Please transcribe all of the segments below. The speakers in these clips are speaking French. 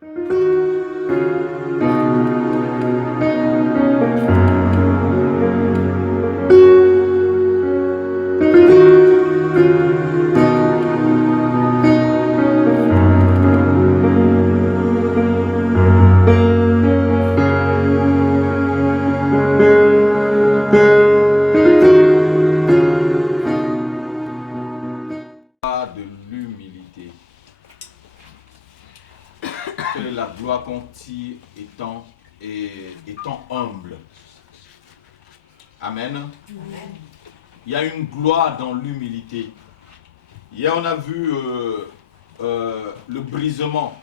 De l'humilité. Quelle est la gloire qu'on tire étant humble? Amen. Amen. Il y a une gloire dans l'humilité. Hier, on a vu le brisement.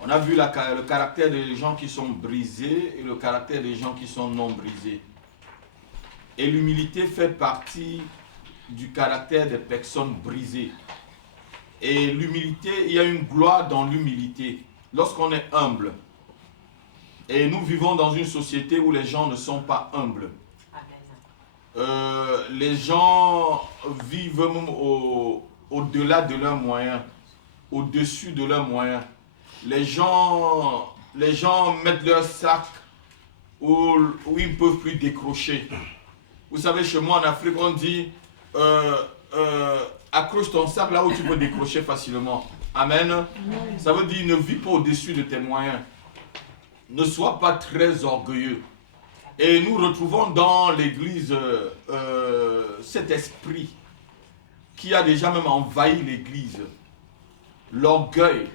On a vu le caractère des gens qui sont brisés et le caractère des gens qui sont non brisés. Et l'humilité fait partie du caractère des personnes brisées. Et l'humilité, il y a une gloire dans l'humilité. Lorsqu'on est humble, et nous vivons dans une société où les gens ne sont pas humbles. Les gens vivent même au-delà de leurs moyens, au-dessus de leurs moyens. Les gens mettent leur sac où ils ne peuvent plus décrocher. Vous savez, chez moi en Afrique, on dit accroche ton sac là où tu peux décrocher facilement. Amen. Amen. Ça veut dire ne vis pas au-dessus de tes moyens. Ne sois pas très orgueilleux. Et nous retrouvons dans l'église cet esprit qui a déjà même envahi l'église. L'orgueil.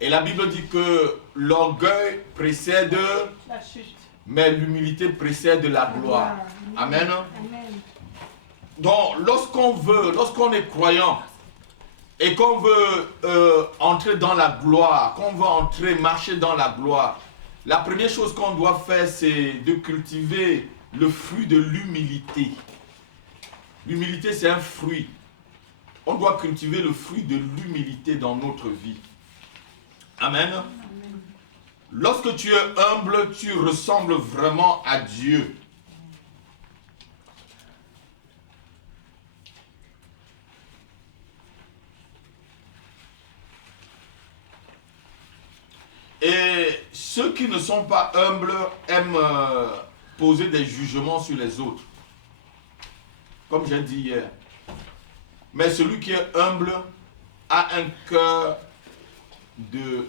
Et la Bible dit que l'orgueil précède la chute. Mais l'humilité précède la gloire. Amen. Amen. Donc, lorsqu'on est croyant et qu'on veut entrer dans la gloire, qu'on veut marcher dans la gloire, la première chose qu'on doit faire, c'est de cultiver le fruit de l'humilité. L'humilité, c'est un fruit. On doit cultiver le fruit de l'humilité dans notre vie. Amen. Amen. Lorsque tu es humble, tu ressembles vraiment à Dieu. Et ceux qui ne sont pas humbles aiment poser des jugements sur les autres. Comme j'ai dit hier. Mais celui qui est humble a un cœur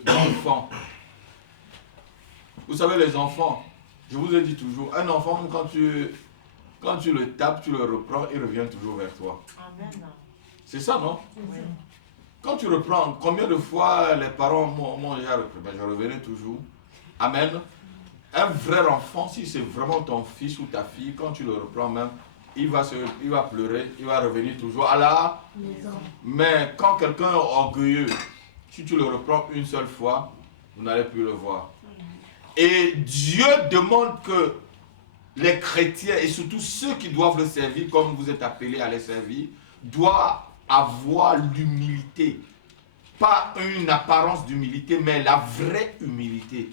d'enfant. Vous savez, les enfants, je vous ai dit toujours, un enfant, quand tu le tapes, tu le reprends, il revient toujours vers toi. Amen. C'est ça, non? Oui. Quand tu reprends, combien de fois les parents m'ont déjà repris? Ben, je revenais toujours. Amen. Un vrai enfant, si c'est vraiment ton fils ou ta fille, quand tu le reprends même, il va pleurer, il va revenir toujours à la maison. Mais quand quelqu'un est orgueilleux, si tu le reprends une seule fois, vous n'allez plus le voir. Et Dieu demande que les chrétiens, et surtout ceux qui doivent le servir, comme vous êtes appelés à les servir, doivent avoir l'humilité. Pas une apparence d'humilité, mais la vraie humilité.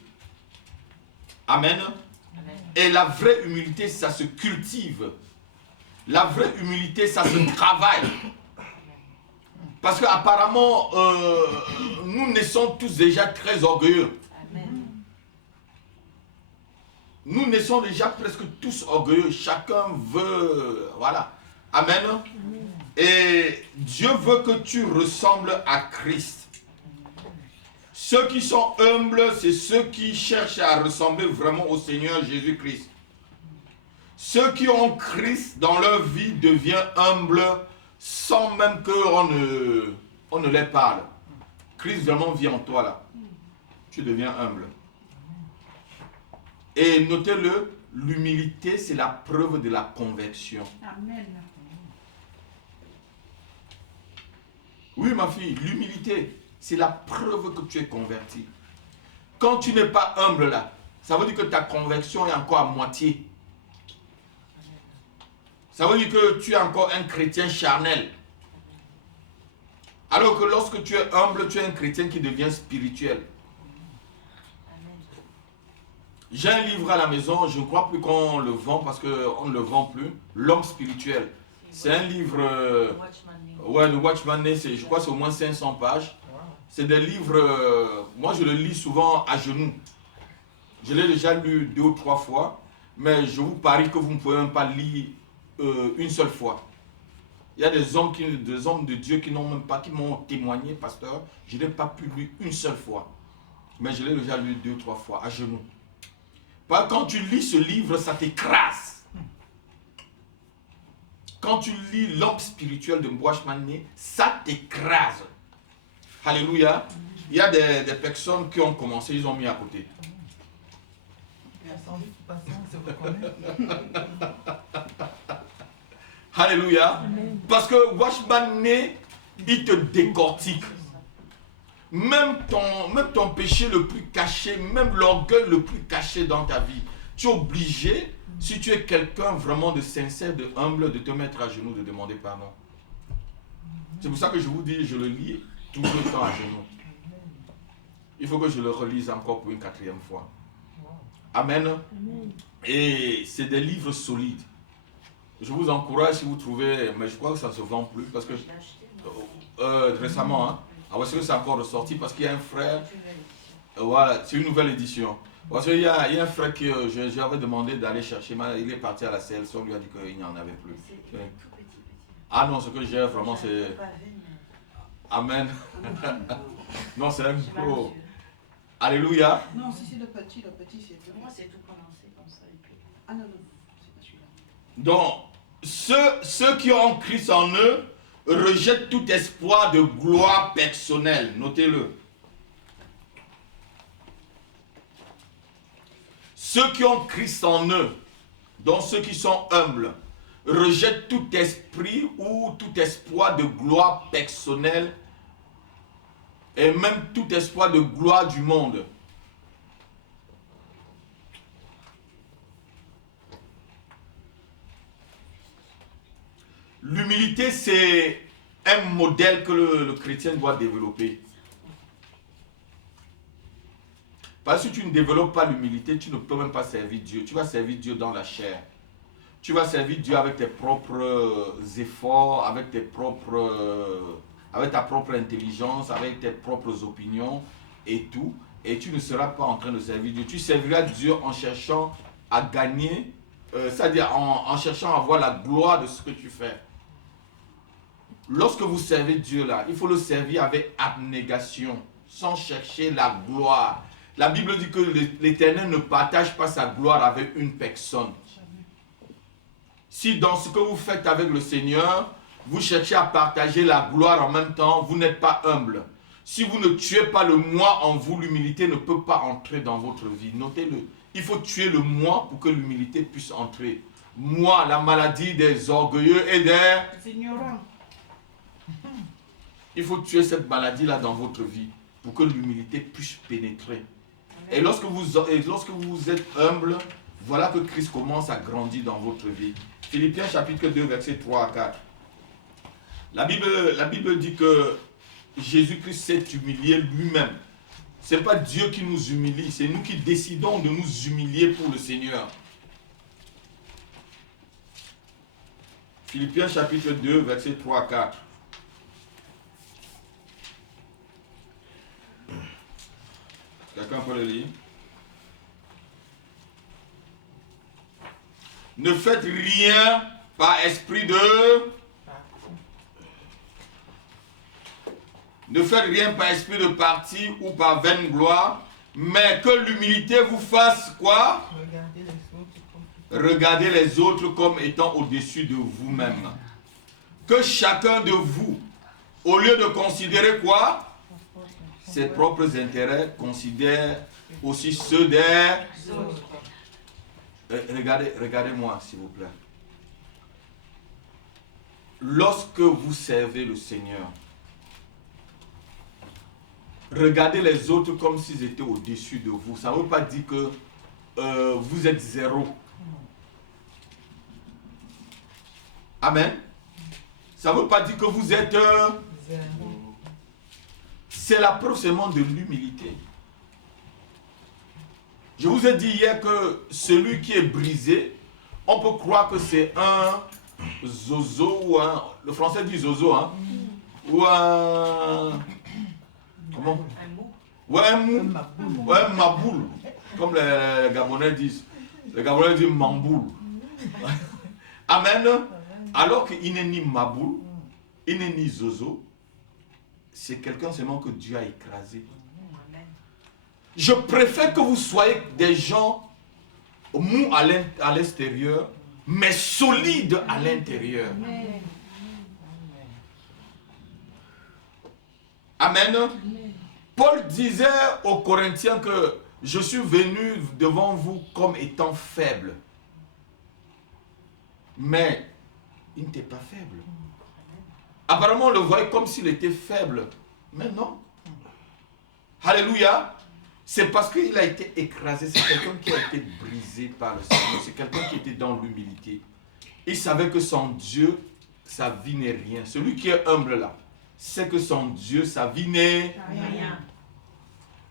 Amen. Amen. Et la vraie humilité, ça se cultive. La vraie humilité, ça se travaille. Parce qu'apparemment, nous naissons tous déjà très orgueilleux. Amen. Nous naissons déjà presque tous orgueilleux. Chacun veut... Voilà. Amen. Amen. Et Dieu veut que tu ressembles à Christ. Ceux qui sont humbles, c'est ceux qui cherchent à ressembler vraiment au Seigneur Jésus-Christ. Ceux qui ont Christ dans leur vie deviennent humbles sans même qu'on ne les parle. Christ vraiment vit en toi là. Tu deviens humble. Et notez-le, l'humilité c'est la preuve de la conversion. Amen. Oui ma fille, l'humilité c'est la preuve que tu es converti. Quand tu n'es pas humble là, ça veut dire que ta conversion est encore à moitié. Ça veut dire que tu es encore un chrétien charnel. Alors que lorsque tu es humble, tu es un chrétien qui devient spirituel. J'ai un livre à la maison, je ne crois plus qu'on le vend parce qu'on ne le vend plus. L'homme spirituel. C'est un livre... ouais, le Watchman Nee, je crois que c'est au moins 500 pages. c'est des livres, moi je le lis souvent à genoux. Je l'ai déjà lu 2 ou 3 fois, mais je vous parie que vous ne pouvez même pas lire une seule fois. Il y a des hommes de Dieu qui n'ont même pas, qui m'ont témoigné, pasteur, je n'ai pas pu lire une seule fois. Mais je l'ai déjà lu 2 ou 3 fois, à genoux. Quand tu lis ce livre, ça t'écrase. Quand tu lis l'homme spirituel de Watchman Nee, ça t'écrase. Alléluia. Il y a des personnes qui ont commencé, ils ont mis à côté. Alléluia. Parce que Watchman Nee, il te décortique. Même ton péché le plus caché, même l'orgueil le plus caché dans ta vie, tu es obligé, si tu es quelqu'un vraiment de sincère, de humble, de te mettre à genoux, de demander pardon. C'est pour ça que je vous dis, je le lis tout le temps à genoux. Il faut que je le relise encore pour une 4e fois. Amen. Et c'est des livres solides. Je vous encourage si vous trouvez, mais je crois que ça ne se vend plus parce que récemment, hein, parce que c'est encore ressorti parce qu'il y a un frère, voilà, c'est une nouvelle édition. Parce qu'il y a un frère que j'avais demandé d'aller chercher, mais il est parti à la CLC, on lui a dit qu'il n'y en avait plus. Ah non, ce que j'ai vraiment c'est... Amen. Non, c'est un gros... Alléluia. Non, si c'est le petit c'est... Pour moi, c'est tout commencé comme ça. Et puis... Ah non, c'est pas celui-là. Donc, ceux qui ont Christ en eux rejettent tout espoir de gloire personnelle. Notez-le. Ceux qui ont Christ en eux, donc ceux qui sont humbles, rejettent tout esprit ou tout espoir de gloire personnelle et même tout espoir de gloire du monde. L'humilité, c'est un modèle que le chrétien doit développer. Parce que si tu ne développes pas l'humilité, tu ne peux même pas servir Dieu. Tu vas servir Dieu dans la chair. Tu vas servir Dieu avec tes propres efforts, avec ta propre intelligence, avec tes propres opinions et tout. Et tu ne seras pas en train de servir Dieu. Tu serviras Dieu en cherchant à gagner, c'est-à-dire en cherchant à avoir la gloire de ce que tu fais. Lorsque vous servez Dieu là, il faut le servir avec abnégation, sans chercher la gloire. La Bible dit que l'Éternel ne partage pas sa gloire avec une personne. Si dans ce que vous faites avec le Seigneur, vous cherchez à partager la gloire en même temps, vous n'êtes pas humble. Si vous ne tuez pas le moi en vous, l'humilité ne peut pas entrer dans votre vie. Notez-le. Il faut tuer le moi pour que l'humilité puisse entrer. Moi, la maladie des orgueilleux et des ignorants. Il faut tuer cette maladie-là dans votre vie pour que l'humilité puisse pénétrer. Et lorsque vous êtes humble, voilà que Christ commence à grandir dans votre vie. Philippiens chapitre 2, versets 3 à 4. La Bible dit que Jésus-Christ s'est humilié lui-même. Ce n'est pas Dieu qui nous humilie, c'est nous qui décidons de nous humilier pour le Seigneur. Philippiens chapitre 2, versets 3 à 4. Quelqu'un peut le lire? Ne faites rien par esprit de... Ne faites rien par esprit de parti ou par vaine gloire, mais que l'humilité vous fasse quoi? Regardez les autres comme étant au-dessus de vous-même. Que chacun de vous, au lieu de considérer quoi? Ses propres intérêts, considère aussi ceux des autres. Regardez-moi, s'il vous plaît. Lorsque vous servez le Seigneur, regardez les autres comme s'ils étaient au-dessus de vous. Ça ne veut pas dire que vous êtes zéro. Amen. Ça ne veut pas dire que vous êtes... C'est la preuve seulement de l'humilité. Je vous ai dit hier que celui qui est brisé, on peut croire que c'est un zozo ou un... Le français dit zozo, hein? Ou un Comment? Un mot. Ouais, un mou. Ouais, un maboule. Comme les Gabonais disent. Les Gabonais disent mamboule. Amen. Alors qu'il n'est ni maboule, il n'est ni zozo. C'est quelqu'un seulement que Dieu a écrasé. Amen. Je préfère que vous soyez des gens mous à l'extérieur, mais solides à l'intérieur. Amen. Paul disait aux Corinthiens que je suis venu devant vous comme étant faible. Mais il n'était pas faible. Apparemment, on le voyait comme s'il était faible. Mais non. Alléluia. C'est parce qu'il a été écrasé. C'est quelqu'un qui a été brisé par le Seigneur. C'est quelqu'un qui était dans l'humilité. Il savait que sans Dieu, sa vie n'est rien. Celui qui est humble là, c'est que sans Dieu, sa vie n'est Rien.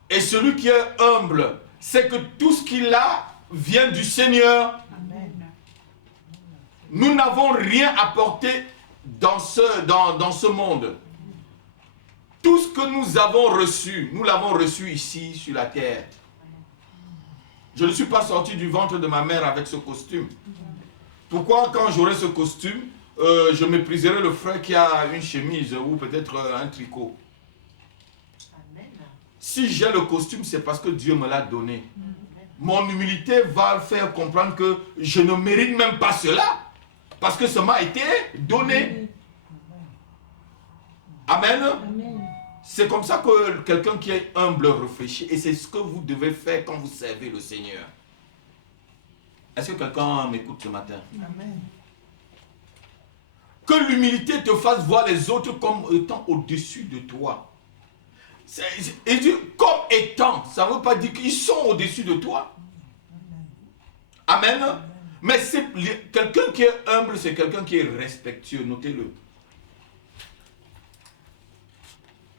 Et celui qui est humble, c'est que tout ce qu'il a vient du Seigneur. Amen. Nous n'avons rien apporté dans ce monde. Tout ce que nous avons reçu, nous l'avons reçu ici sur la terre. Je ne suis pas sorti du ventre de ma mère avec ce costume. Pourquoi quand j'aurai ce costume, je mépriserai le frère qui a une chemise ou peut-être un tricot? Amen. Si j'ai le costume, c'est parce que Dieu me l'a donné. Mon humilité va faire comprendre que je ne mérite même pas cela. Parce que ça m'a été donné. Amen. Amen. C'est comme ça que quelqu'un qui est humble réfléchit. Et c'est ce que vous devez faire quand vous servez le Seigneur. Est-ce que quelqu'un m'écoute ce matin? Amen. Que l'humilité te fasse voir les autres comme étant au-dessus de toi. Et Dieu, comme étant, ça ne veut pas dire qu'ils sont au-dessus de toi. Amen. Mais c'est quelqu'un qui est humble, c'est quelqu'un qui est respectueux, notez-le.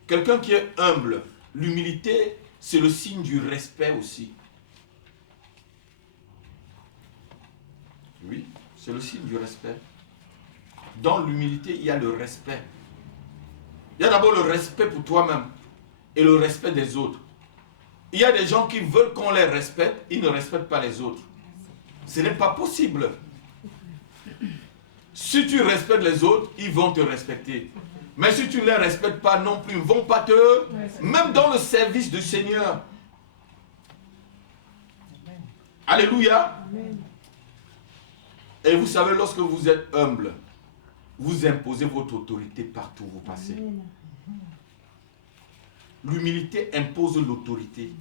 Quelqu'un qui est humble, l'humilité, c'est le signe du respect aussi. Oui, c'est le signe du respect. Dans l'humilité, il y a le respect. Il y a d'abord le respect pour toi-même et le respect des autres. Il y a des gens qui veulent qu'on les respecte, ils ne respectent pas les autres. Ce n'est pas possible. Si tu respectes les autres, ils vont te respecter. Mais si tu ne les respectes pas non plus, ils ne vont pas te... Même dans le service du Seigneur. Alléluia. Et vous savez, lorsque vous êtes humble, vous imposez votre autorité partout où vous passez. L'humilité impose l'autorité.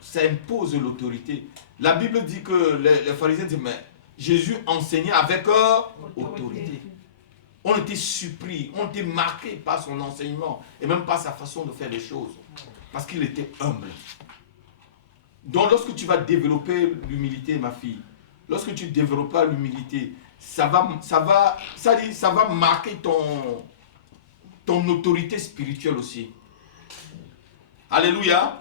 Ça impose l'autorité. La Bible dit que les pharisiens disent, mais Jésus enseignait avec autorité. On était surpris, on était marqué par son enseignement et même par sa façon de faire les choses. Parce qu'il était humble. Donc lorsque tu vas développer l'humilité, ma fille, lorsque tu développeras l'humilité, ça va marquer ton autorité spirituelle aussi. Alléluia.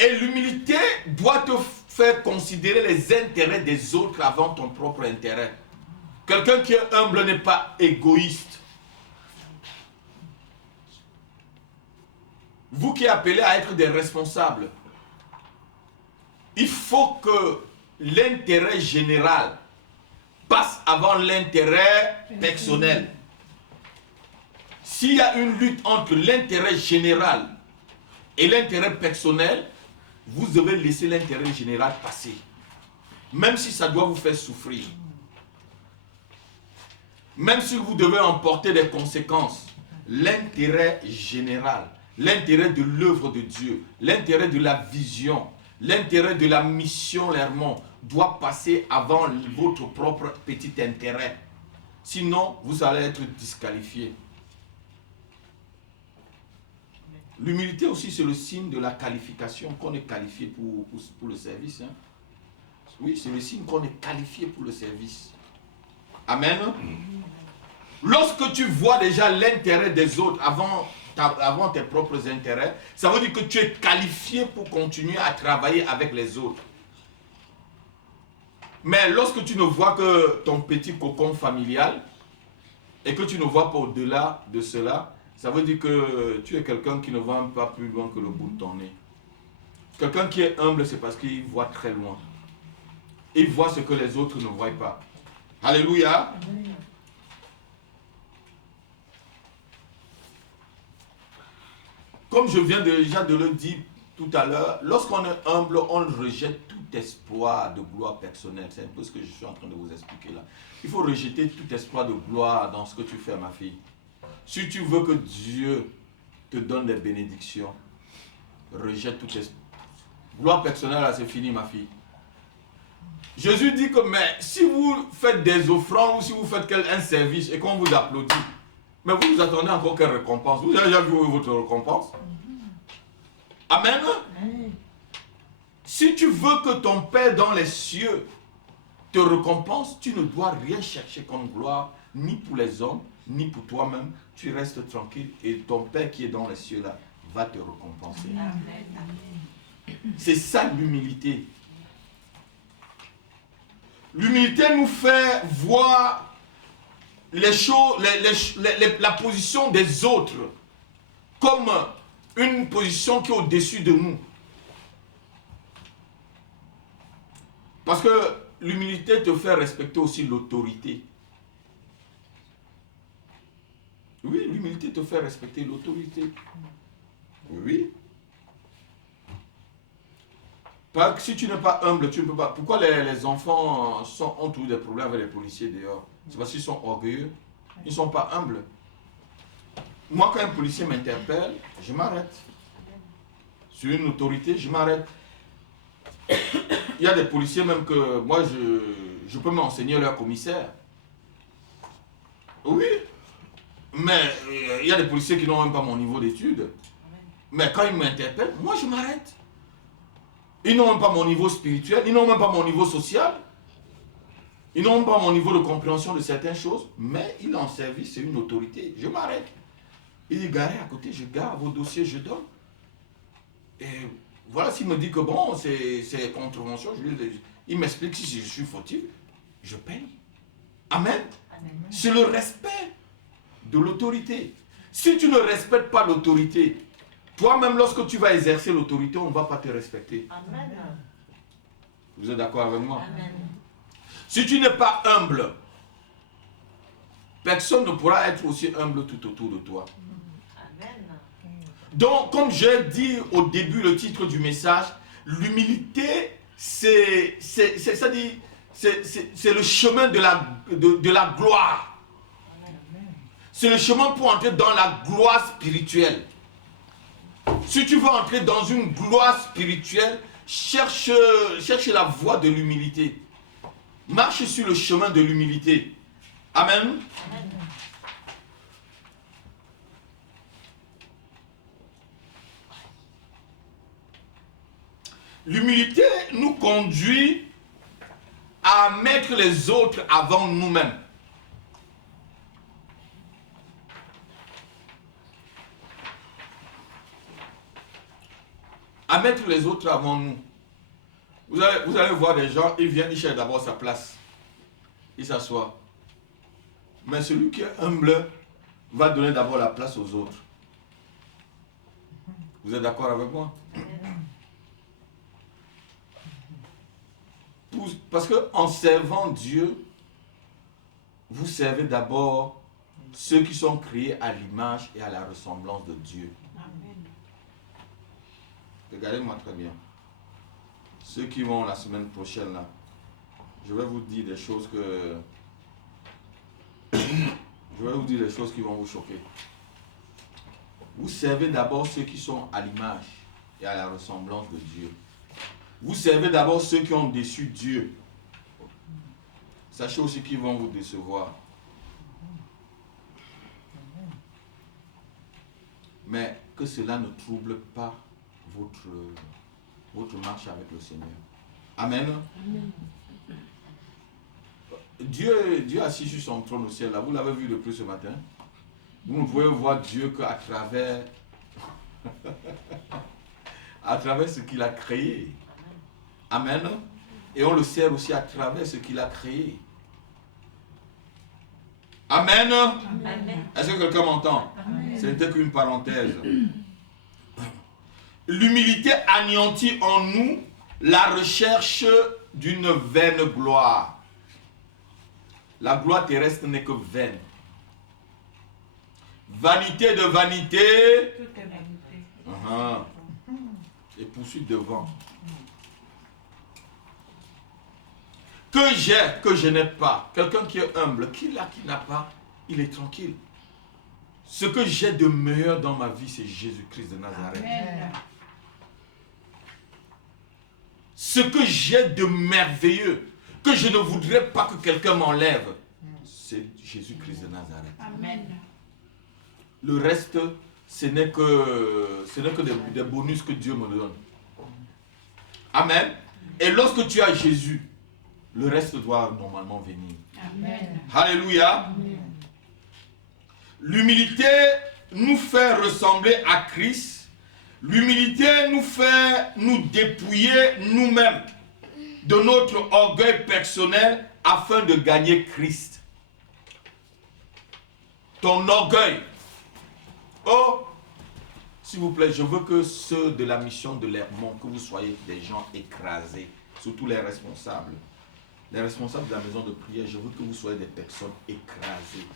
Et l'humilité doit te faire considérer les intérêts des autres avant ton propre intérêt. Quelqu'un qui est humble n'est pas égoïste. Vous qui appelez à être des responsables, il faut que l'intérêt général passe avant l'intérêt personnel. S'il y a une lutte entre l'intérêt général et l'intérêt personnel, vous devez laisser l'intérêt général passer. Même si ça doit vous faire souffrir. Même si vous devez emporter des conséquences, l'intérêt général, l'intérêt de l'œuvre de Dieu, l'intérêt de la vision, l'intérêt de la mission Lermont doit passer avant votre propre petit intérêt. Sinon, vous allez être disqualifié. L'humilité aussi, c'est le signe de la qualification, qu'on est qualifié pour le service. Hein. Oui, c'est le signe qu'on est qualifié pour le service. Amen. Lorsque tu vois déjà l'intérêt des autres avant tes propres intérêts, ça veut dire que tu es qualifié pour continuer à travailler avec les autres. Mais lorsque tu ne vois que ton petit cocon familial et que tu ne vois pas au-delà de cela, ça veut dire que tu es quelqu'un qui ne va pas plus loin que le bout de ton nez. Quelqu'un qui est humble, c'est parce qu'il voit très loin. Il voit ce que les autres ne voient pas. Alléluia. Comme je viens déjà de le dire tout à l'heure, lorsqu'on est humble, on rejette tout espoir de gloire personnelle. C'est un peu ce que je suis en train de vous expliquer là. Il faut rejeter tout espoir de gloire dans ce que tu fais, ma fille. Si tu veux que Dieu te donne des bénédictions, rejette tout espoir. Gloire personnelle, là, c'est fini, ma fille. Jésus dit que, mais si vous faites des offrandes ou si vous faites un service et qu'on vous applaudit, mais vous attendez encore quelle récompense? Vous avez déjà vu votre récompense? Amen. Si tu veux que ton Père dans les cieux te récompense, tu ne dois rien chercher comme gloire, ni pour les hommes, ni pour toi-même. Tu restes tranquille et ton Père qui est dans les cieux là va te récompenser. C'est ça l'humilité. L'humilité nous fait voir les choses, la position des autres comme une position qui est au-dessus de nous. Parce que l'humilité te fait respecter aussi l'autorité. Oui, l'humilité te fait respecter l'autorité. Oui. Parce que si tu n'es pas humble, tu ne peux pas. Pourquoi les enfants ont toujours des problèmes avec les policiers dehors? C'est parce qu'ils sont orgueilleux. Ils ne sont pas humbles. Moi, quand un policier m'interpelle, je m'arrête. Sur une autorité, je m'arrête. Il y a des policiers même que moi, je peux m'enseigner leur commissaire. Oui. Mais il y a des policiers qui n'ont même pas mon niveau d'études. Mais quand ils m'interpellent, moi, je m'arrête. Ils n'ont même pas mon niveau spirituel, ils n'ont même pas mon niveau social. Ils n'ont même pas mon niveau de compréhension de certaines choses. Mais il est en service, c'est une autorité. Je m'arrête. Il est garé à côté, je garde vos dossiers, je donne. Et voilà, s'il me dit que bon, c'est contravention, il m'explique si je suis fautif, je paye. Amen. C'est le respect de l'autorité. Si tu ne respectes pas l'autorité, toi-même, lorsque tu vas exercer l'autorité, on ne va pas te respecter. Amen. Vous êtes d'accord avec moi? Amen. Si tu n'es pas humble, personne ne pourra être aussi humble tout autour de toi. Amen. Donc, comme j'ai dit au début, le titre du message, l'humilité, c'est le chemin de la gloire. C'est le chemin pour entrer dans la gloire spirituelle. Si tu veux entrer dans une gloire spirituelle, cherche la voie de l'humilité. Marche sur le chemin de l'humilité. Amen. Amen. L'humilité nous conduit à mettre les autres avant nous-mêmes. À mettre les autres avant nous. Vous allez voir des gens, ils viennent, ils cherchent d'abord sa place. Ils s'assoient. Mais celui qui est humble va donner d'abord la place aux autres. Vous êtes d'accord avec moi? Parce qu'en servant Dieu, vous servez d'abord ceux qui sont créés à l'image et à la ressemblance de Dieu. Regardez-moi très bien. Ceux qui vont la semaine prochaine, là, je vais vous dire des choses que... Je vais vous dire des choses qui vont vous choquer. Vous servez d'abord ceux qui sont à l'image et à la ressemblance de Dieu. Vous servez d'abord ceux qui ont déçu Dieu. Sachez aussi qu'ils vont vous décevoir. Mais que cela ne trouble pas votre marche avec le Seigneur. Amen. Amen. Dieu assis sur son trône au ciel, là, vous l'avez vu depuis ce matin. Vous ne pouvez voir Dieu qu'à travers à travers ce qu'il a créé. Amen. Et on le sert aussi à travers ce qu'il a créé. Amen. Amen. Est-ce que quelqu'un m'entend? Amen. Ce n'était qu'une parenthèse. L'humilité anéantit en nous la recherche d'une vaine gloire. La gloire terrestre n'est que vaine. Vanité de vanité. Tout est vanité. Et poursuite de vent. Que j'ai, que je n'ai pas. Quelqu'un qui est humble, qui l'a, qui n'a pas, il est tranquille. Ce que j'ai de meilleur dans ma vie, c'est Jésus-Christ de Nazareth. Amen. Ce que j'ai de merveilleux, que je ne voudrais pas que quelqu'un m'enlève, c'est Jésus-Christ de Nazareth. Amen. Le reste, ce n'est que des bonus que Dieu me donne. Amen. Et lorsque tu as Jésus, le reste doit normalement venir. Amen. Alléluia. L'humilité nous fait ressembler à Christ. L'humilité nous fait nous dépouiller nous-mêmes de notre orgueil personnel afin de gagner Christ. Ton orgueil. Oh, s'il vous plaît, je veux que ceux de la mission de l'Hermont, que vous soyez des gens écrasés, surtout les responsables. Les responsables de la maison de prière, je veux que vous soyez des personnes écrasées,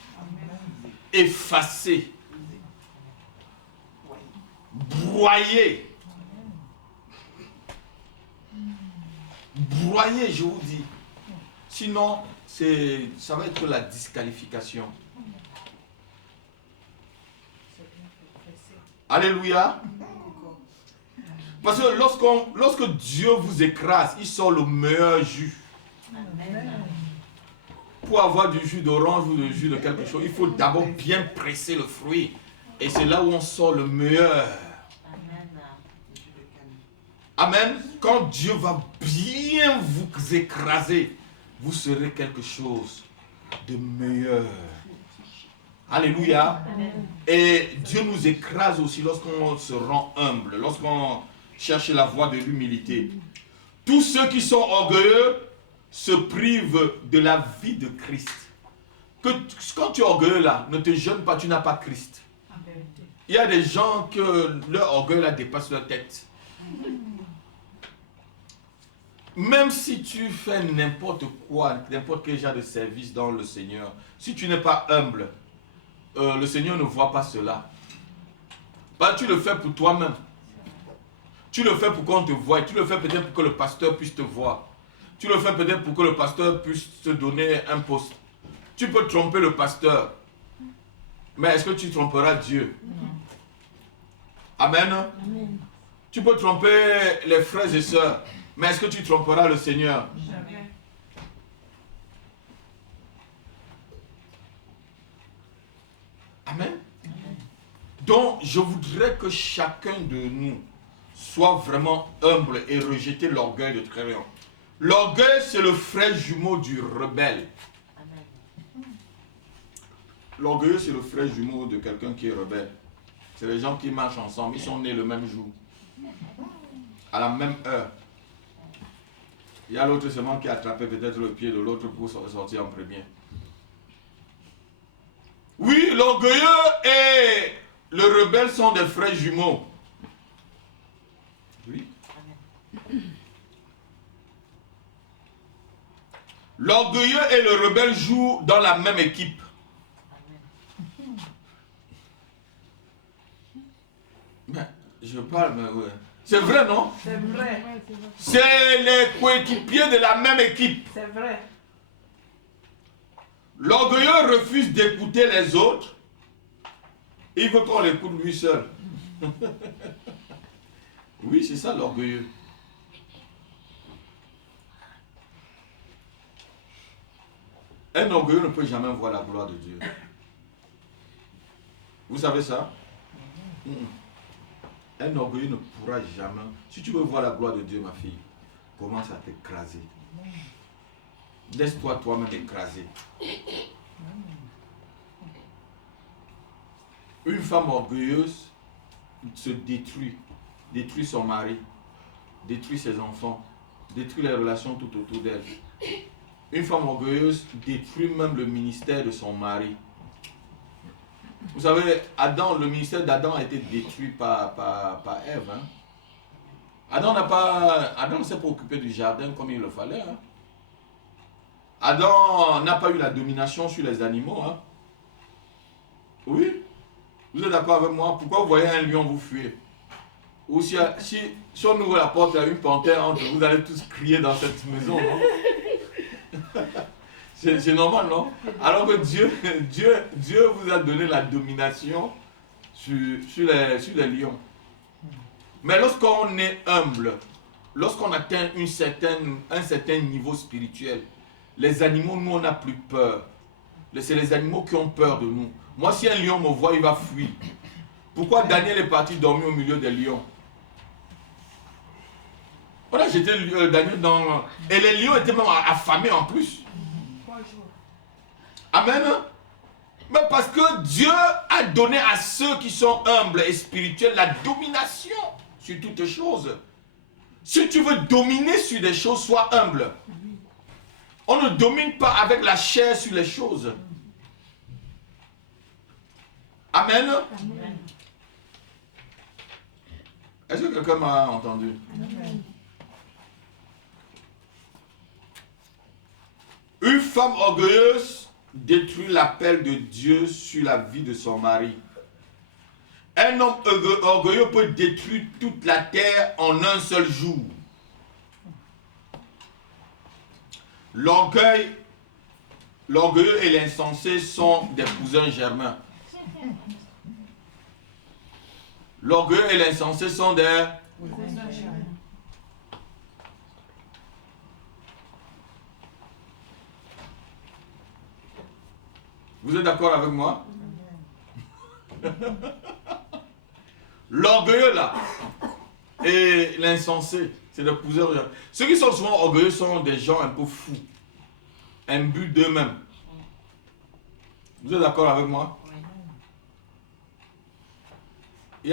effacées, broyées. Broyées, je vous dis. Sinon, ça va être la disqualification. Alléluia. Parce que lorsque Dieu vous écrase, il sort le meilleur jus. Amen. Pour avoir du jus d'orange ou du jus de quelque chose, il faut d'abord bien presser le fruit. Et c'est là où on sort le meilleur. Amen. Quand Dieu va bien vous écraser, vous serez quelque chose de meilleur. Alléluia. Amen. Et Dieu nous écrase aussi lorsqu'on se rend humble, lorsqu'on cherche la voie de l'humilité. Tous ceux qui sont orgueilleux se privent de la vie de Christ. Quand tu es orgueilleux là, ne te gêne pas, tu n'as pas Christ. Il y a des gens que leur orgueil là dépasse leur tête. Même si tu fais n'importe quoi, n'importe quel genre de service dans le Seigneur, si tu n'es pas humble, le Seigneur ne voit pas cela. Bah, tu le fais pour toi-même. Tu le fais pour qu'on te voie. Tu le fais peut-être pour que le pasteur puisse te voir. Tu le fais peut-être pour que le pasteur puisse te donner un poste. Tu peux tromper le pasteur. Mais est-ce que tu tromperas Dieu? Amen. Amen. Tu peux tromper les frères et sœurs. Mais est-ce que tu tromperas le Seigneur? Jamais. Amen. Donc, je voudrais que chacun de nous soit vraiment humble et rejeter l'orgueil de très loin. L'orgueil, c'est le frère jumeau du rebelle. L'orgueilleux, c'est le frère jumeau de quelqu'un qui est rebelle. C'est les gens qui marchent ensemble. Ils sont nés le même jour, à la même heure. Il y a l'autre seulement qui a attrapé peut-être le pied de l'autre pour sortir en premier. Oui, l'orgueilleux et le rebelle sont des frères jumeaux. Oui. L'orgueilleux et le rebelle jouent dans la même équipe. Mais je parle, mais ouais. C'est vrai, non? C'est vrai. C'est les coéquipiers de la même équipe. C'est vrai. L'orgueilleux refuse d'écouter les autres. Il veut qu'on l'écoute lui seul. Oui, c'est ça l'orgueilleux. Un orgueilleux ne peut jamais voir la gloire de Dieu. Vous savez ça? Un orgueilleux ne pourra jamais. Si tu veux voir la gloire de Dieu, ma fille, commence à t'écraser. Laisse-toi toi-même écraser. Une femme orgueilleuse se détruit son mari, détruit ses enfants, détruit les relations tout autour d'elle. Une femme orgueilleuse détruit même le ministère de son mari. Vous savez, Adam, le ministère d'Adam a été détruit par Ève. Hein. Adam ne s'est pas occupé du jardin comme il le fallait. Hein. Adam n'a pas eu la domination sur les animaux. Hein. Oui. Vous êtes d'accord avec moi? Pourquoi vous voyez un lion, vous fuyez? Ou si on ouvre la porte, il y a une panthère entre vous, allez tous crier dans cette maison, non? C'est normal, non? Alors que Dieu vous a donné la domination sur les lions. Mais lorsqu'on est humble, lorsqu'on atteint un certain niveau spirituel, les animaux, nous, on n'a plus peur. C'est les animaux qui ont peur de nous. Moi, si un lion me voit, il va fuir. Pourquoi Daniel est parti dormir au milieu des lions? On a jeté Daniel dans... Et les lions étaient même affamés en plus. Amen. Mais parce que Dieu a donné à ceux qui sont humbles et spirituels la domination sur toutes choses. Si tu veux dominer sur des choses, sois humble. On ne domine pas avec la chair sur les choses. Amen. Amen. Est-ce que quelqu'un m'a entendu? Amen. Une femme orgueilleuse détruit l'appel de Dieu sur la vie de son mari. Un homme orgueilleux peut détruire toute la terre en un seul jour. L'orgueilleux et l'insensé sont des cousins germains. L'orgueilleux et l'insensé sont des cousins germains. Vous êtes d'accord avec moi? L'orgueilleux là et l'insensé, c'est des cousins germains. Ceux qui sont souvent orgueilleux sont des gens un peu fous, imbus d'eux-mêmes. Vous êtes d'accord avec moi? Tu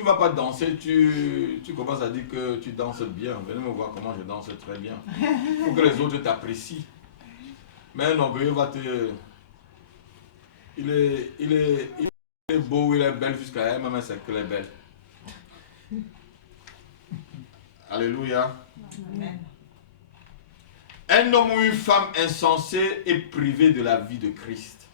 ne vas pas danser, tu commences à dire que tu danses bien. Venez me voir comment je danse très bien. Il faut que les autres t'apprécient. Mais un orgueilleux va te... Il est beau, il est belle jusqu'à elle, même c'est qu'elle est belle. Alléluia. Amen. Un homme ou une femme insensée est privé de la vie de Christ.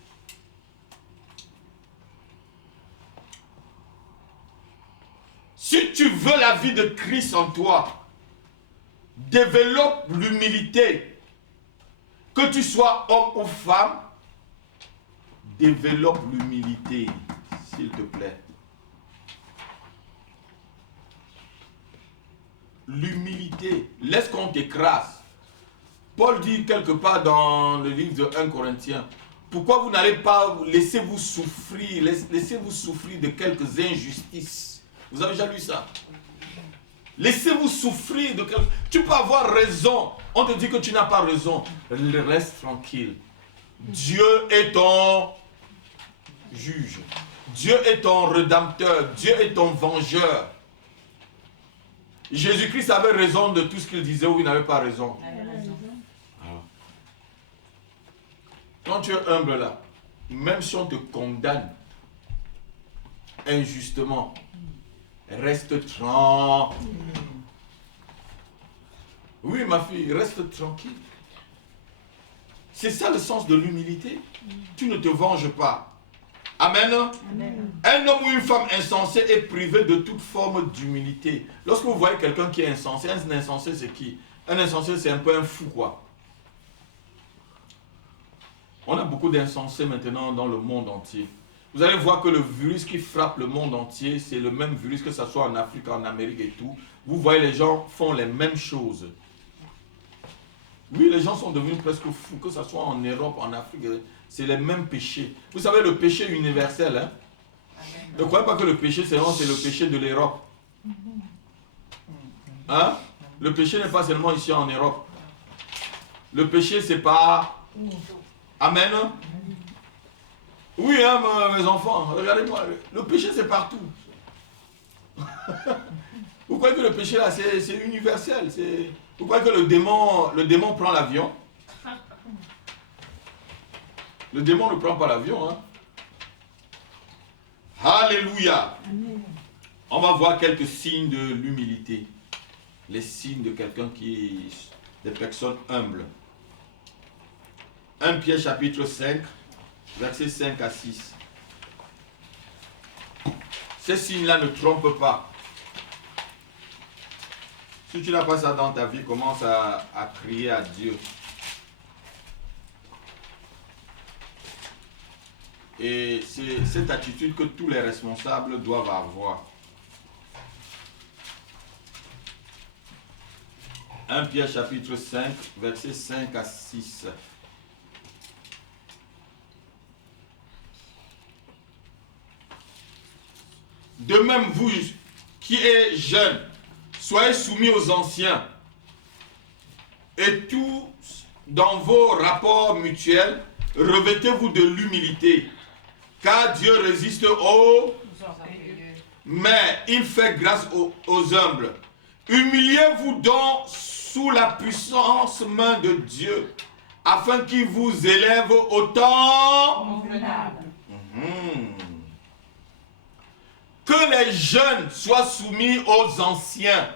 Si tu veux la vie de Christ en toi, développe l'humilité. Que tu sois homme ou femme, développe l'humilité, s'il te plaît. L'humilité, laisse qu'on t'écrase. Paul dit quelque part dans le livre de 1 Corinthiens, pourquoi vous n'allez pas laissez-vous souffrir de quelques injustices. Vous avez déjà lu ça? Laissez-vous souffrir de quelque... Tu peux avoir raison. On te dit que tu n'as pas raison. Reste tranquille. Dieu est ton juge. Dieu est ton rédempteur. Dieu est ton vengeur. Jésus-Christ avait raison de tout ce qu'il disait ou il n'avait pas raison. Alors, quand tu es humble là, même si on te condamne injustement, reste tranquille. Oui, ma fille, reste tranquille. C'est ça le sens de l'humilité. Tu ne te venges pas. Amen. Amen. Un homme ou une femme insensée est privé de toute forme d'humilité. Lorsque vous voyez quelqu'un qui est insensé, un insensé c'est qui? Un insensé c'est un peu un fou quoi. On a beaucoup d'insensés maintenant dans le monde entier. Vous allez voir que le virus qui frappe le monde entier, c'est le même virus que ce soit en Afrique, en Amérique et tout. Vous voyez, les gens font les mêmes choses. Oui, les gens sont devenus presque fous, que ce soit en Europe, en Afrique, c'est les mêmes péchés. Vous savez, le péché universel, hein? Ne croyez pas que le péché, c'est le péché de l'Europe. Hein? Le péché n'est pas seulement ici en Europe. Le péché, c'est pas... Amen. Oui, hein, mes enfants, regardez-moi, le péché c'est partout. Vous croyez que le péché là c'est universel? Vous croyez que le démon prend l'avion? Le démon ne prend pas l'avion. Hein? Alléluia. Amen. On va voir quelques signes de l'humilité. Les signes de quelqu'un des personnes humbles. 1 Pierre chapitre 5, versets 5 à 6. Ces signes-là ne trompent pas. Si tu n'as pas ça dans ta vie, commence à crier à Dieu. Et c'est cette attitude que tous les responsables doivent avoir. 1 Pierre chapitre 5, versets 5 à 6. De même, vous qui êtes jeunes, soyez soumis aux anciens. Et tous, dans vos rapports mutuels, revêtez-vous de l'humilité. Car Dieu résiste aux Orgueilleux. mais il fait grâce aux humbles. Humiliez-vous donc sous la puissance main de Dieu, afin qu'il vous élève au temps. Convenable. Que les jeunes soient soumis aux anciens.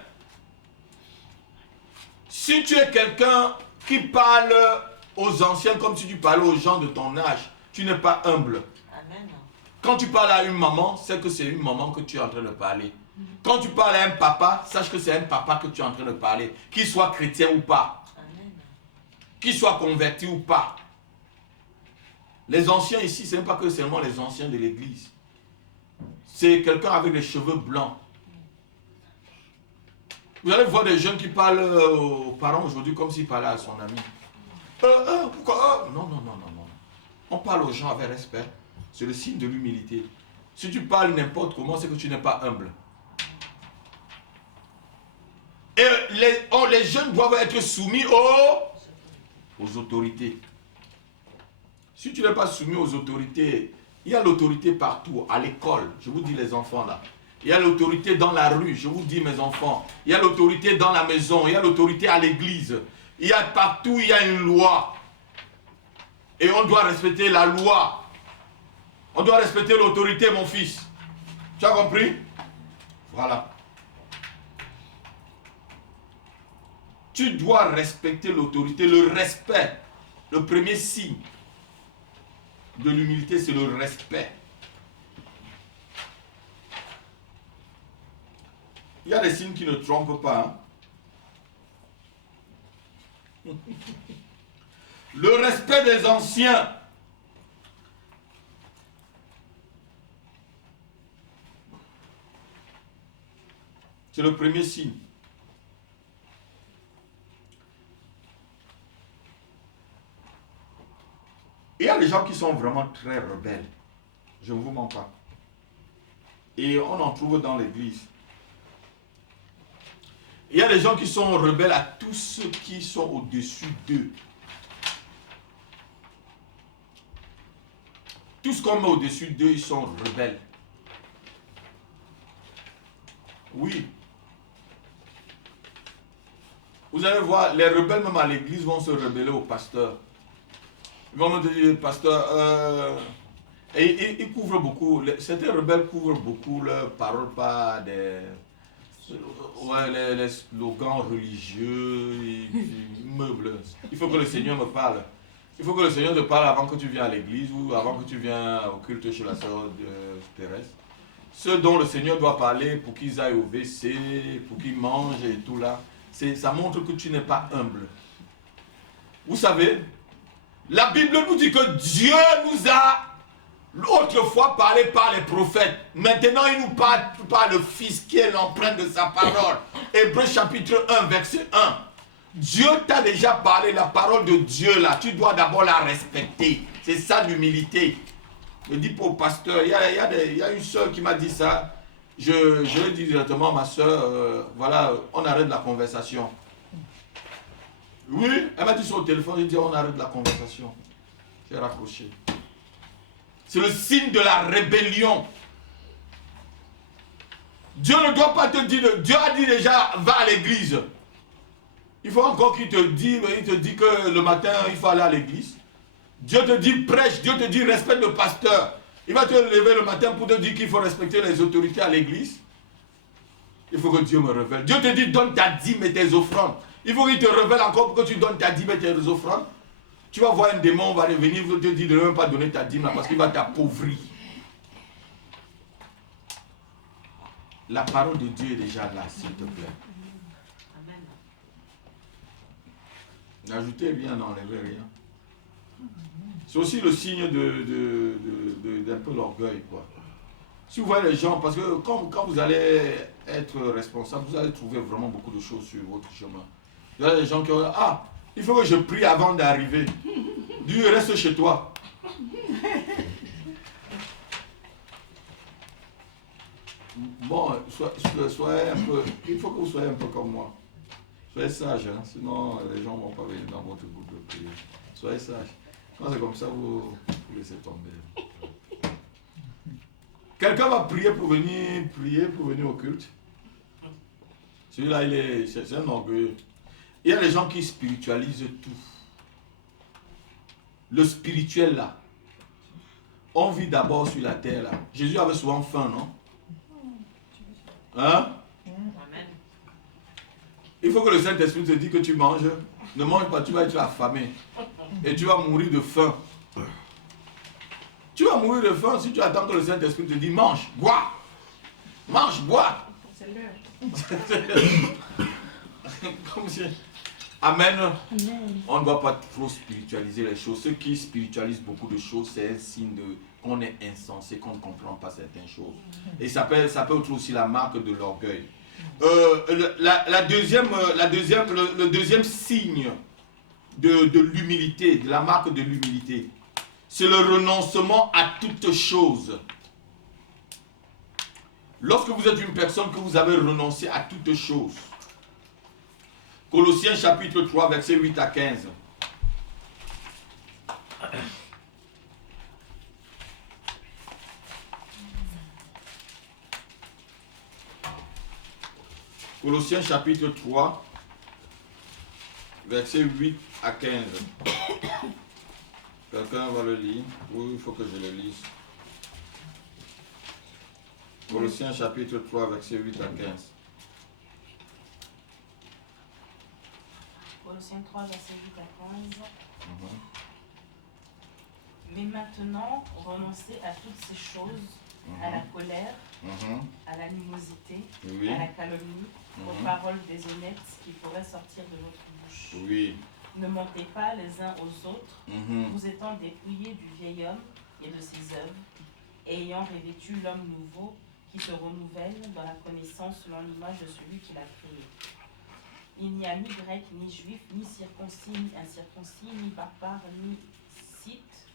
Si tu es quelqu'un qui parle aux anciens comme si tu parlais aux gens de ton âge, tu n'es pas humble. Amen. Quand tu parles à une maman, c'est que c'est une maman que tu es en train de parler. Quand tu parles à un papa, sache que c'est un papa que tu es en train de parler, qu'il soit chrétien ou pas, Amen. qu'il soit converti ou pas. Les anciens ici, ce n'est pas que seulement les anciens de l'église. C'est quelqu'un avec les cheveux blancs. Vous allez voir des jeunes qui parlent aux parents aujourd'hui comme s'ils parlaient à son ami. Pourquoi Non. On parle aux gens avec respect. C'est le signe de l'humilité. Si tu parles n'importe comment, c'est que tu n'es pas humble. Et les jeunes doivent être soumis aux autorités. Si tu n'es pas soumis aux autorités, il y a l'autorité partout, à l'école, je vous dis les enfants là. Il y a l'autorité dans la rue, je vous dis mes enfants. Il y a l'autorité dans la maison, il y a l'autorité à l'église. Il y a partout, il y a une loi. Et on doit respecter la loi. On doit respecter l'autorité, mon fils. Tu as compris? Voilà. Tu dois respecter l'autorité, le respect. Le premier signe de l'humilité, c'est le respect. Il y a des signes qui ne trompent pas. Hein? Le respect des anciens. C'est le premier signe. Il y a des gens qui sont vraiment très rebelles. Je ne vous mens pas. Et on en trouve dans l'église. Il y a des gens qui sont rebelles à tous ceux qui sont au-dessus d'eux. Tout ce qu'on met au-dessus d'eux, ils sont rebelles. Oui. Vous allez voir, les rebelles même à l'église vont se rebeller au pasteur. Ils vont me dire, pasteur, et ils couvrent beaucoup, certains rebelles couvrent beaucoup leurs paroles par des... Ouais, les slogans religieux, ils meublent. Il faut que le Seigneur me parle. Il faut que le Seigneur te parle avant que tu viennes à l'église ou avant que tu viennes au culte chez la sœur Thérèse. Ceux dont le Seigneur doit parler pour qu'ils aillent au WC, pour qu'ils mangent et tout là, ça montre que tu n'es pas humble. Vous savez, la Bible nous dit que Dieu nous a autrefois parlé par les prophètes. Maintenant, il nous parle par le Fils qui est l'empreinte de sa parole. Hébreux chapitre 1, verset 1. Dieu t'a déjà parlé, la parole de Dieu là. Tu dois d'abord la respecter. C'est ça l'humilité. Je dis pour le pasteur, il y a une soeur qui m'a dit ça. Je lui ai dit directement, ma soeur, voilà, on arrête la conversation. Oui, elle m'a dit sur le téléphone, j'ai dit on arrête la conversation. J'ai raccroché. C'est le signe de la rébellion. Dieu ne doit pas te dire, Dieu a dit déjà, va à l'église. Il faut encore qu'il te dise, que le matin, il faut aller à l'église. Dieu te dit prêche, Dieu te dit respecte le pasteur. Il va te lever le matin pour te dire qu'il faut respecter les autorités à l'église. Il faut que Dieu me révèle. Dieu te dit donne ta dîme et tes offrandes. Il faut qu'il te révèle encore pour que tu donnes ta dîme et tes offrandes. Tu vas voir un démon, on va revenir, il va te dire de ne même pas donner ta dîme là, parce qu'il va t'appauvrir. La parole de Dieu est déjà là, s'il te plaît. Amen. N'ajoutez rien, n'enlevez rien. C'est aussi le signe d'un peu l'orgueil, quoi. Si vous voyez les gens, parce que quand vous allez être responsable, vous allez trouver vraiment beaucoup de choses sur votre chemin. Il y a des gens qui ont dit, ah, il faut que je prie avant d'arriver. Dieu reste chez toi. Bon, soyez un peu, il faut que vous soyez un peu comme moi. Soyez sage, hein, sinon les gens ne vont pas venir dans votre groupe de prière. Soyez sage. Quand c'est comme ça, vous laissez tomber. Quelqu'un va prier pour venir au culte. Celui-là, c'est un orgueilleux. Il y a des gens qui spiritualisent tout. Le spirituel là, on vit d'abord sur la terre là. Jésus avait souvent faim, non? Hein? Amen. Il faut que le Saint-Esprit te dise que tu manges. Ne mange pas, tu vas être affamé. Et tu vas mourir de faim. Tu vas mourir de faim si tu attends que le Saint-Esprit te dise mange, bois. Mange, bois. C'est l'heure. Comme si... Amen. Amen. On ne doit pas trop spiritualiser les choses. Ceux qui spiritualisent beaucoup de choses, c'est un signe qu'on est insensé, qu'on ne comprend pas certaines choses. Et ça peut être aussi la marque de l'orgueil. Le deuxième signe de l'humilité, de la marque de l'humilité, c'est le renoncement à toute chose. Lorsque vous êtes une personne que vous avez renoncé à toute chose, Colossiens chapitre 3, versets 8 à 15. Colossiens chapitre 3, versets 8 à 15. Quelqu'un va le lire? Oui, il faut que je le lise. Colossiens chapitre 3, versets 8 à 15. Colossiens 3, verset 8 à 15. Mais maintenant, renoncez à toutes ces choses, à la colère, à l'animosité, Oui. à la calomnie, aux paroles déshonnêtes qui pourraient sortir de votre bouche. Oui. Ne mentez pas les uns aux autres, Mhm. vous étant dépouillés du vieil homme et de ses œuvres, ayant revêtu l'homme nouveau qui se renouvelle dans la connaissance selon l'image de celui qui l'a créé. Il n'y a ni grec, ni juif, ni circoncis, ni incirconcis, ni barbare, ni scythe,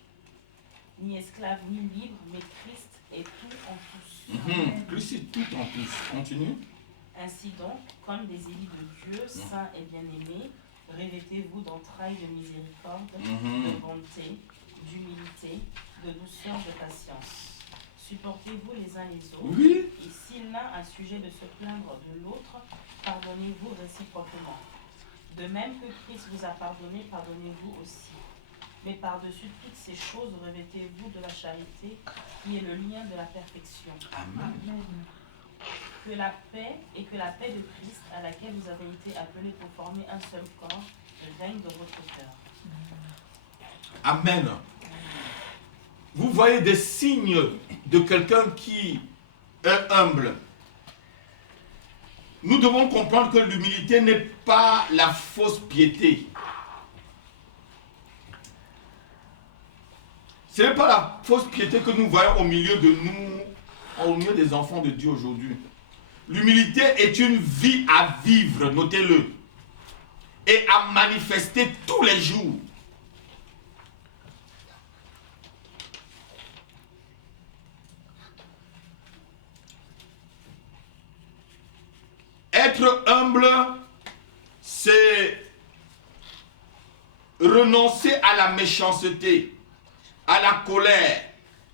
ni esclave, ni libre, mais Christ est tout en tous. Christ est tout en tous. Continue. Ainsi donc, comme des élus de Dieu, saints et bien-aimés, revêtez-vous d'entrailles de miséricorde, de bonté, d'humilité, de douceur, de patience. Supportez-vous les uns les autres, Oui. et si l'un a sujet de se plaindre de l'autre, pardonnez-vous réciproquement. De même que Christ vous a pardonné, pardonnez-vous aussi. Mais par-dessus toutes ces choses, revêtez-vous de la charité, qui est le lien de la perfection. Amen. Que la paix et que la paix de Christ, à laquelle vous avez été appelés pour former un seul corps, règne dans votre cœur. Amen. Vous voyez des signes de quelqu'un qui est humble. Nous devons comprendre que l'humilité n'est pas la fausse piété. Ce n'est pas la fausse piété que nous voyons au milieu de nous, au milieu des enfants de Dieu aujourd'hui. L'humilité est une vie à vivre, notez-le, et à manifester tous les jours. Être humble, c'est renoncer à la méchanceté, à la colère,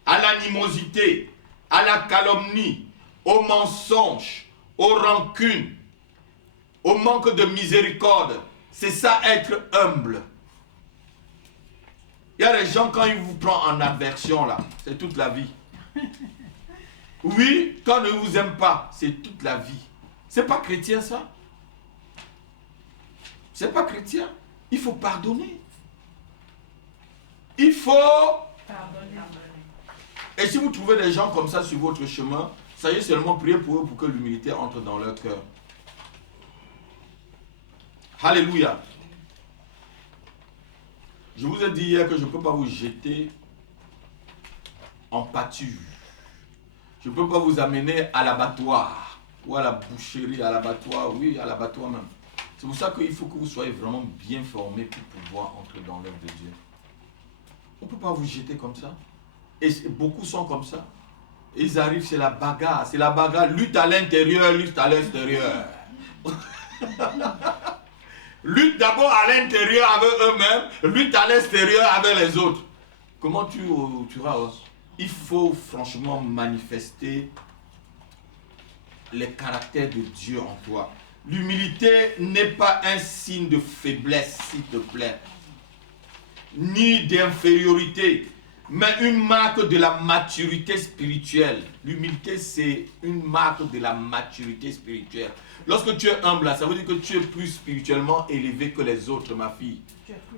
à l'animosité, à la calomnie, au mensonge, aux rancunes, au manque de miséricorde. C'est ça être humble. Il y a des gens, quand ils vous prennent en aversion, là, c'est toute la vie. Oui, quand on ne vous aime pas, c'est toute la vie. C'est pas chrétien ça. C'est pas chrétien. Il faut pardonner. Il faut Pardonnez. Et si vous trouvez des gens comme ça sur votre chemin, ça y est, seulement priez pour eux pour que l'humilité entre dans leur cœur. Alléluia. Je vous ai dit hier que je ne peux pas vous jeter en pâture. Je ne peux pas vous amener à l'abattoir ou à la boucherie, à l'abattoir, oui, à l'abattoir même. C'est pour ça qu'il faut que vous soyez vraiment bien formés pour pouvoir entrer dans l'œuvre de Dieu. On ne peut pas vous jeter comme ça. Et beaucoup sont comme ça. Ils arrivent, c'est la bagarre. C'est la bagarre. Lutte à l'intérieur, lutte à l'extérieur. Lutte d'abord à l'intérieur avec eux-mêmes, lutte à l'extérieur avec les autres. Comment tu vas? Il faut franchement manifester les caractères de Dieu en toi. L'humilité n'est pas un signe de faiblesse, s'il te plaît, ni d'infériorité, mais une marque de la maturité spirituelle. L'humilité, c'est une marque de la maturité spirituelle. Lorsque tu es humble, ça veut dire que tu es plus spirituellement élevé que les autres, ma fille.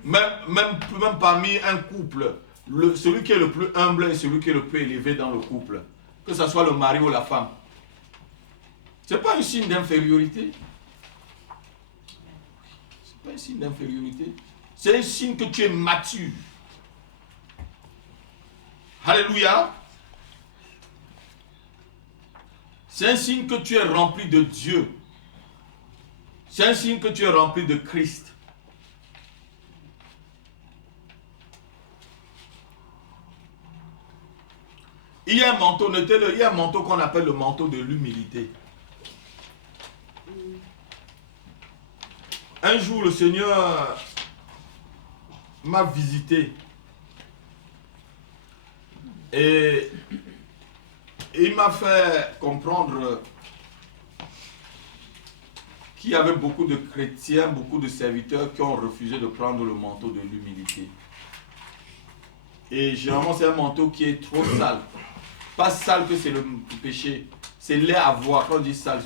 Même parmi un couple, celui qui est le plus humble est celui qui est le plus élevé dans le couple. Que ce soit le mari ou la femme. Ce n'est pas un signe d'infériorité. Ce n'est pas un signe d'infériorité. C'est un signe que tu es mature. Alléluia. C'est un signe que tu es rempli de Dieu. C'est un signe que tu es rempli de Christ. Il y a un manteau, notez-le, il y a un manteau qu'on appelle le manteau de l'humilité. Un jour, le Seigneur m'a visité. Et il m'a fait comprendre qu'il y avait beaucoup de chrétiens, beaucoup de serviteurs qui ont refusé de prendre le manteau de l'humilité. Et généralement, c'est un manteau qui est trop sale. Pas sale que c'est le péché. C'est laid à voir. Quand on dit sale,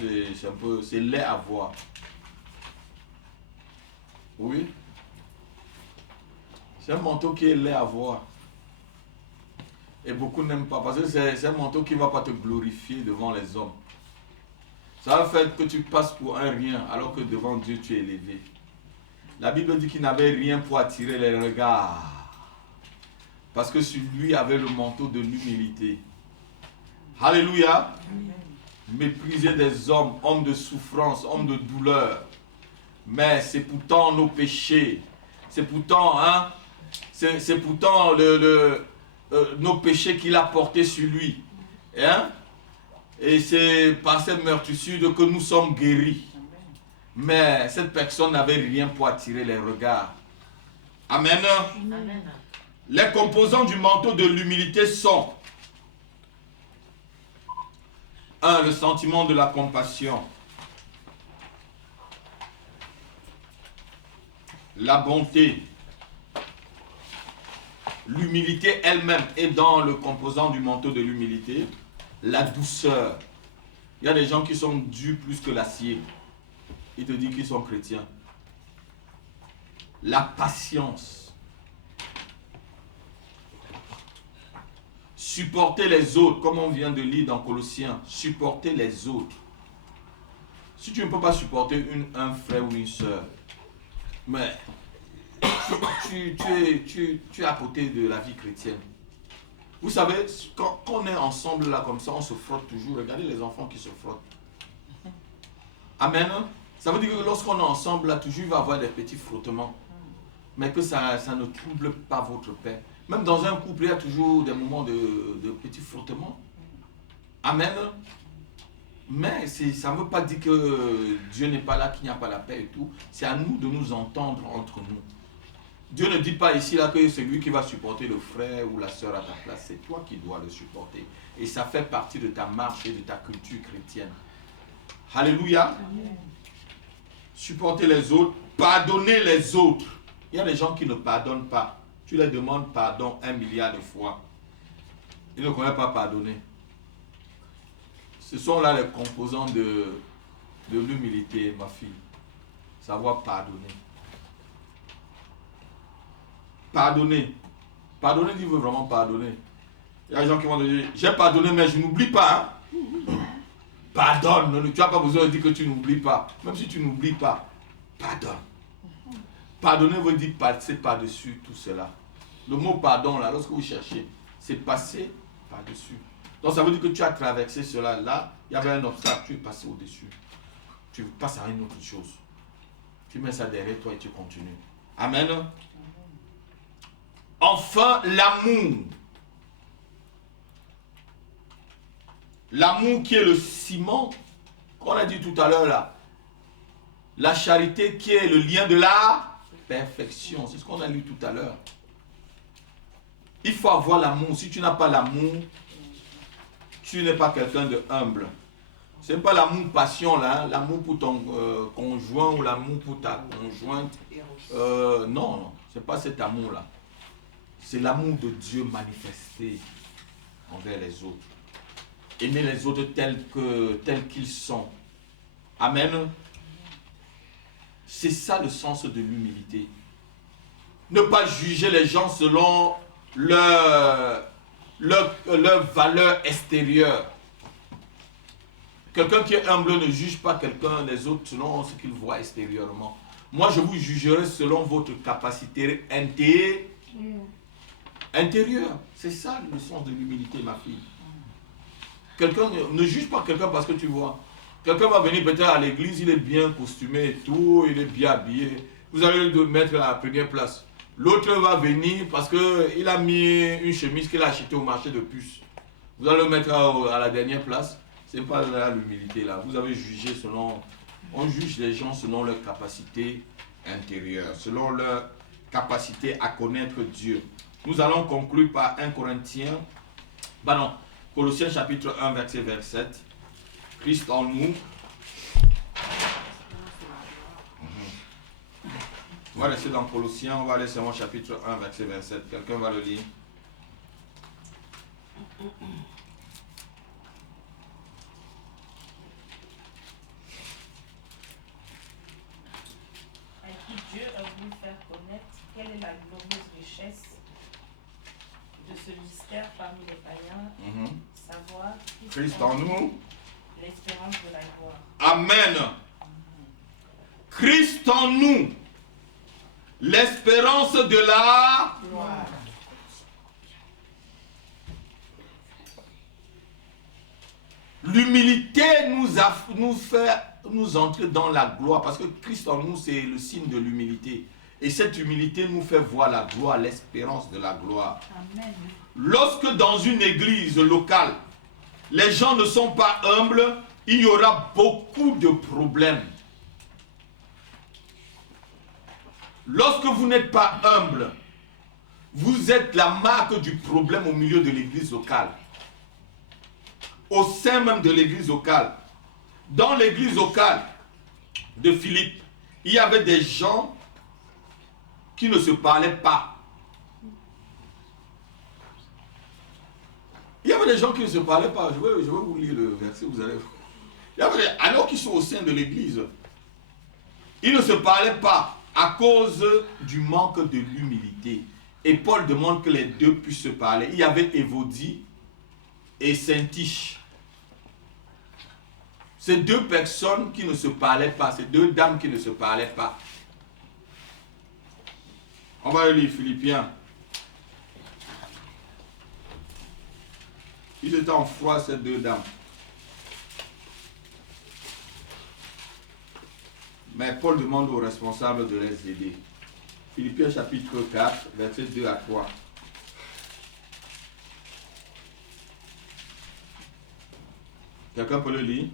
c'est laid à voir. Oui. C'est un manteau qui est laid à voir. Et beaucoup n'aiment pas. Parce que c'est un manteau qui ne va pas te glorifier devant les hommes. Ça va faire que tu passes pour un rien, alors que devant Dieu, tu es élevé. La Bible dit qu'il n'avait rien pour attirer les regards. Parce que sur lui avait le manteau de l'humilité. Alléluia. Mépriser des hommes, hommes de souffrance, hommes de douleur. Mais c'est pourtant nos péchés. C'est pourtant, c'est pourtant nos péchés qu'il a portés sur lui. Hein? Et c'est par cette meurtrissure que nous sommes guéris. Mais cette personne n'avait rien pour attirer les regards. Amen. Amen. Les composants du manteau de l'humilité sont 1. Le sentiment de la compassion. La bonté. L'humilité elle-même est dans le composant du manteau de l'humilité. La douceur. Il y a des gens qui sont durs plus que l'acier. Ils te disent qu'ils sont chrétiens. La patience. Supporter les autres, comme on vient de lire dans Colossiens. Supporter les autres. Si tu ne peux pas supporter un frère ou une soeur, mais tu es à côté de la vie chrétienne. Vous savez, quand on est ensemble là comme ça, on se frotte toujours. Regardez les enfants qui se frottent. Amen. Ça veut dire que lorsqu'on est ensemble là, toujours il va y avoir des petits frottements. Mais que ça ne trouble pas votre paix. Même dans un couple, il y a toujours des moments de petits frottements. Amen. Mais ça ne veut pas dire que Dieu n'est pas là, qu'il n'y a pas la paix et tout. C'est à nous de nous entendre entre nous. Dieu ne dit pas ici là que c'est lui qui va supporter le frère ou la sœur à ta place. C'est toi qui dois le supporter. Et ça fait partie de ta marche et de ta culture chrétienne. Alléluia. Amen. Supporter les autres, pardonner les autres. Il y a des gens qui ne pardonnent pas. Tu leur demandes pardon 1 milliard de fois. il ne connaît pas pardonner. Ce sont là les composants de l'humilité, ma fille. Savoir pardonner. Pardonner. Pardonner, il veut vraiment pardonner. Il y a des gens qui vont dire, j'ai pardonné, mais je n'oublie pas. Hein? Pardonne. Tu n'as pas besoin de dire que tu n'oublies pas. Même si tu n'oublies pas, pardonne. Pardonner veut dire passer par-dessus tout cela. Le mot pardon, là, lorsque vous cherchez, c'est passer par-dessus. Donc ça veut dire que tu as traversé cela. Là, il y avait un obstacle, tu es passé au-dessus. Tu passes à une autre chose. Tu mets ça derrière toi et tu continues. Amen. Enfin, l'amour. L'amour qui est le ciment, qu'on a dit tout à l'heure là. La charité qui est le lien de la perfection. C'est ce qu'on a lu tout à l'heure. Il faut avoir l'amour. Si tu n'as pas l'amour, tu n'es pas quelqu'un de humble. Ce n'est pas l'amour passion là, hein, l'amour pour ton conjoint ou l'amour pour ta conjointe. Non, ce n'est pas cet amour là. C'est l'amour de Dieu manifesté envers les autres. Aimer les autres tels qu'ils sont. Amen. C'est ça le sens de l'humilité. Ne pas juger les gens selon leur valeur extérieure. Quelqu'un qui est humble ne juge pas quelqu'un des autres selon ce qu'il voit extérieurement. Moi, je vous jugerai selon votre capacité intérieure. C'est ça le sens de l'humilité, ma fille. Quelqu'un ne juge pas quelqu'un parce que tu vois. Quelqu'un va venir peut-être à l'église, il est bien costumé et tout, il est bien habillé. Vous allez le mettre à la première place. L'autre va venir parce qu'il a mis une chemise qu'il a achetée au marché de puces. Vous allez le mettre à la dernière place. Ce n'est pas là l'humilité là. Vous avez jugé selon... On juge les gens selon leur capacité intérieure, selon leur capacité à connaître Dieu. Nous allons conclure par 1 Corinthiens, Colossiens chapitre 1, verset 27. Christ en nous. On va rester dans Colossiens, on va aller sur mon chapitre 1, verset 27. Quelqu'un va le lire. À qui Dieu a voulu faire connaître quelle est la glorieuse richesse de ce mystère parmi les païens, savoir Christ en nous, l'espérance de la gloire. Amen. Christ en nous, l'espérance de la gloire. L'humilité nous fait nous entrer dans la gloire, parce que Christ en nous, c'est le signe de l'humilité. Et cette humilité nous fait voir la gloire, l'espérance de la gloire. Amen. Lorsque dans une église locale, les gens ne sont pas humbles, il y aura beaucoup de problèmes. Lorsque vous n'êtes pas humble, vous êtes la marque du problème au milieu de l'église locale. Au sein même de l'église locale. Dans l'église locale de Philippe, il y avait des gens qui ne se parlaient pas. Il y avait des gens qui ne se parlaient pas. Je vais vous lire le verset, vous allez... Il y avait alors qu'ils sont au sein de l'église, ils ne se parlaient pas à cause du manque de l'humilité. Et Paul demande que les deux puissent se parler. Il y avait Évodie et Syntyche. Ces deux personnes qui ne se parlaient pas, ces deux dames qui ne se parlaient pas. On va lire Philippiens. Ils étaient en froid, ces deux dames. Mais Paul demande aux responsables de les aider. Philippiens chapitre 4, versets 2 à 3. Quelqu'un peut le lire?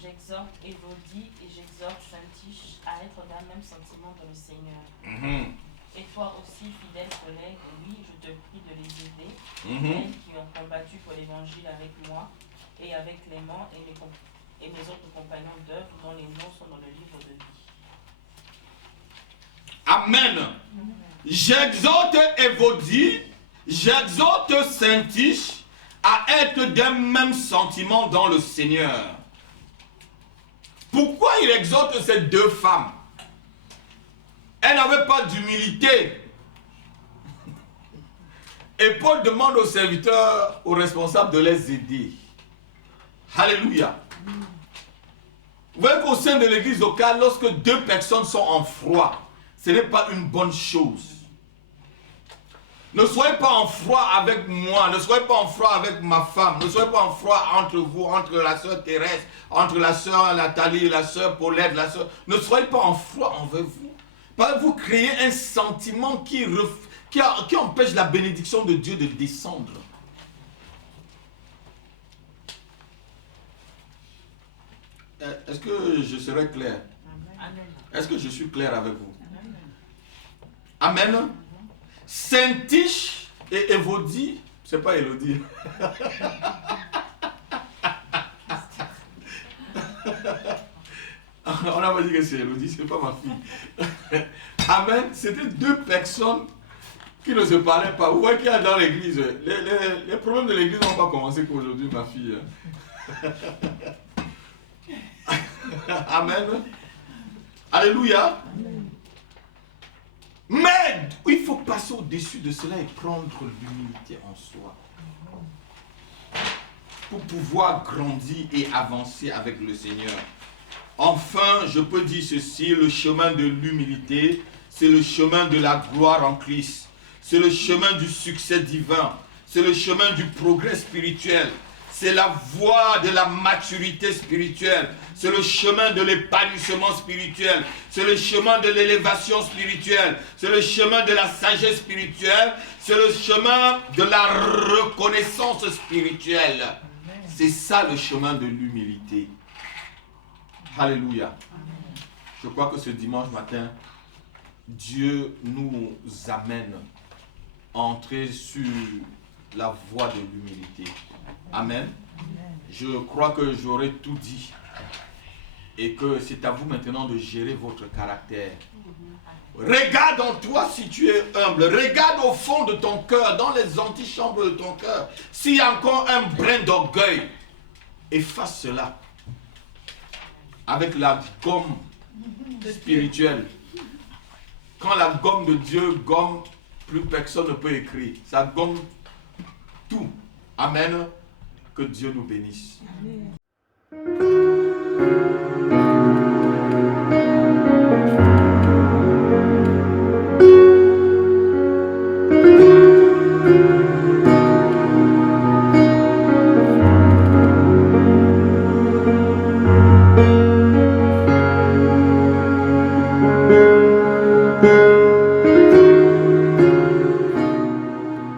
J'exhorte Évodie et j'exhorte Syntyche à être d'un même sentiment dans le Seigneur. Et toi aussi, fidèle collègue, oui, je te prie de les aider, elles qui ont combattu pour l'évangile avec moi et avec Clément et mes autres compagnons d'œuvre dont les noms sont dans le livre de vie. Amen. J'exhorte Évodie J'exhorte Saint-Tiche à être d'un même sentiment dans le Seigneur. Pourquoi il exhorte ces deux femmes? Elles n'avaient pas d'humilité. Et Paul demande aux serviteurs, aux responsables de les aider. Alléluia. Vous voyez qu'au sein de l'église locale, lorsque deux personnes sont en froid, ce n'est pas une bonne chose. Ne soyez pas en froid avec moi, ne soyez pas en froid avec ma femme, ne soyez pas en froid entre vous, entre la sœur Thérèse, entre la sœur Nathalie, la sœur Paulette, la sœur... Ne soyez pas en froid envers vous. Parce que vous créez un sentiment qui empêche la bénédiction de Dieu de descendre. Est-ce que je serai clair? Amen. Est-ce que je suis clair avec vous? Amen. Saint-Tiche et Évodie, c'est pas Élodie. On a pas dit que c'est Élodie, c'est pas ma fille. Amen. C'était deux personnes qui ne se parlaient pas. Vous voyez qu'il y a dans l'église, les problèmes de l'église n'ont pas commencé qu'aujourd'hui, ma fille. Amen. Alléluia. Mais il faut passer au-dessus de cela et prendre l'humilité en soi. Pour pouvoir grandir et avancer avec le Seigneur. Enfin, je peux dire ceci, le chemin de l'humilité, c'est le chemin de la gloire en Christ. C'est le chemin du succès divin. C'est le chemin du progrès spirituel. C'est la voie de la maturité spirituelle. C'est le chemin de l'épanouissement spirituel. C'est le chemin de l'élévation spirituelle. C'est le chemin de la sagesse spirituelle. C'est le chemin de la reconnaissance spirituelle. C'est ça le chemin de l'humilité. Alléluia. Je crois que ce dimanche matin, Dieu nous amène à entrer sur la voie de l'humilité. Amen. Je crois que j'aurai tout dit et que c'est à vous maintenant de gérer votre caractère. Regarde en toi si tu es humble. Regarde au fond de ton cœur, dans les antichambres de ton cœur. S'il y a encore un brin d'orgueil, efface cela avec la gomme spirituelle. Quand la gomme de Dieu gomme, plus personne ne peut écrire. Ça gomme tout. Amen. Que Dieu nous bénisse. Amen.